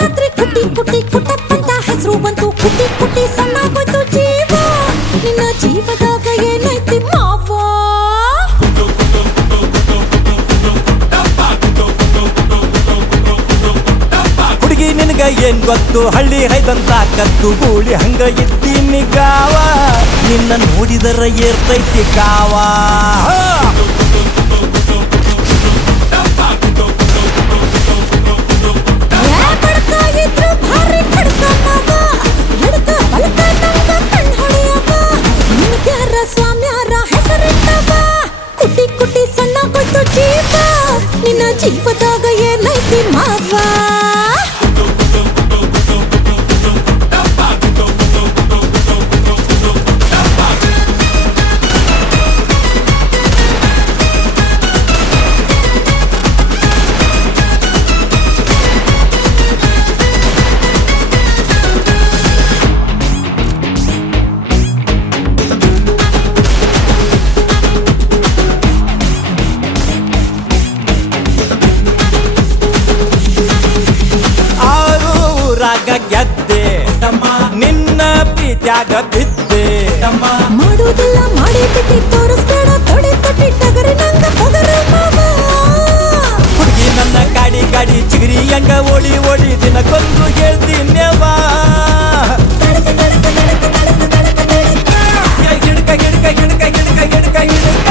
ರಾತ್ರಿ ಕುಟ್ಟಿ ಕುಟ್ಟಿ ಕುಟ್ಟಪ್ಪಂತ ಹೆಸರು ಬಂತು. ಕುಟ್ಟಿ ಕುಟ್ಟಿ ಸಣ್ಣಾಗೋಯ್ತು ಜೀವ. ನಿನ್ನ ಜೀವದಾಗ ಏನೈತಿ ಮಾವ? ಹುಡುಗಿ ನಿನಗ ಏನ್ ಗೊತ್ತು? ಹಳ್ಳಿ ಹೈದಂತ ಕತ್ತು ಗೂಳಿ ಹಂಗ ಇದ್ದೀನಿ ಗಾವ. ನಿನ್ನ ನೋಡಿದರ ಏರ್ತೈತಿ ಕಾವ. ಬಡ್ಕಾಗಿದ್ರು ಭಾರಿ ಕಡ್ಕ ಮಾವ. ಎಡ್ಕ ಬಲ್ಕ ನಂಗ ಕಣ್ ಹೊಡೆಯವ. ನಿನ್ಗ್ಯಾರ ಸ್ವಾಮ್ಯಾರ ಹೆಸರಿಟ್ಟವ. ಕುಟ್ಟಿ ಕುಟ್ಟಿ ಸಣ್ಣಾಗೋಯ್ತು ಜೀವ. ನಿನ್ನ ಜೀವದಾಗ ಏನೈತಿ ಮಾವ? ಗೆದ್ದೆ ನಿನ್ನ ಪ್ರೀತ್ಯಾಗ ಬಿದ್ದೆ. ಮಾಡುವುದಿಲ್ಲ ಮಾಡಿ ಬಿಟ್ಟಿ ತೋರಿಸ್ಬೇಡ. ತೊಡೆ ತೊಟ್ಟಿ ಟಗರಿ ನಂಗ ಪಗರ ಮಾವ. ಹುಡುಗಿ ನನ್ನ ಗಾಡಿ ಗಾಡಿ ಚಿಗರಿ ಹಂಗ ಓಡಿ ಓಡಿ ದಿನಕ್ಕೊಂದು ಹೇಳ್ತೀನ್ಯವ. ಗಿಡಕ ಗಿಡಕ ಗಿಡಕ ಗಿಡಕ ಗಿಡಕ ಗಿಡಕ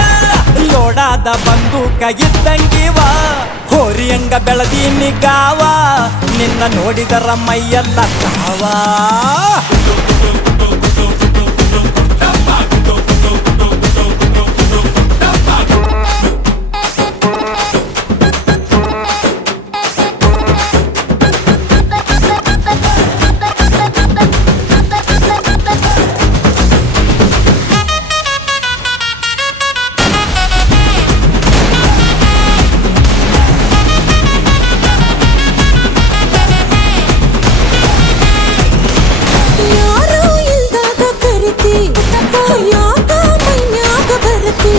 ಲೋಡಾದ ಬಂದೂಕ ಇದ್ದಂಗಿವ. ಹೋರಿ ಹಂಗ ಬೆಳದೀನಿ ಗಾವ. ನಿನ್ನ ನೋಡಿದರ ಮೈಯೆಲ್ಲ ಕಾವ. ಯಾಕ ಮೈನ್ಯಾಗ ಬರತಿ.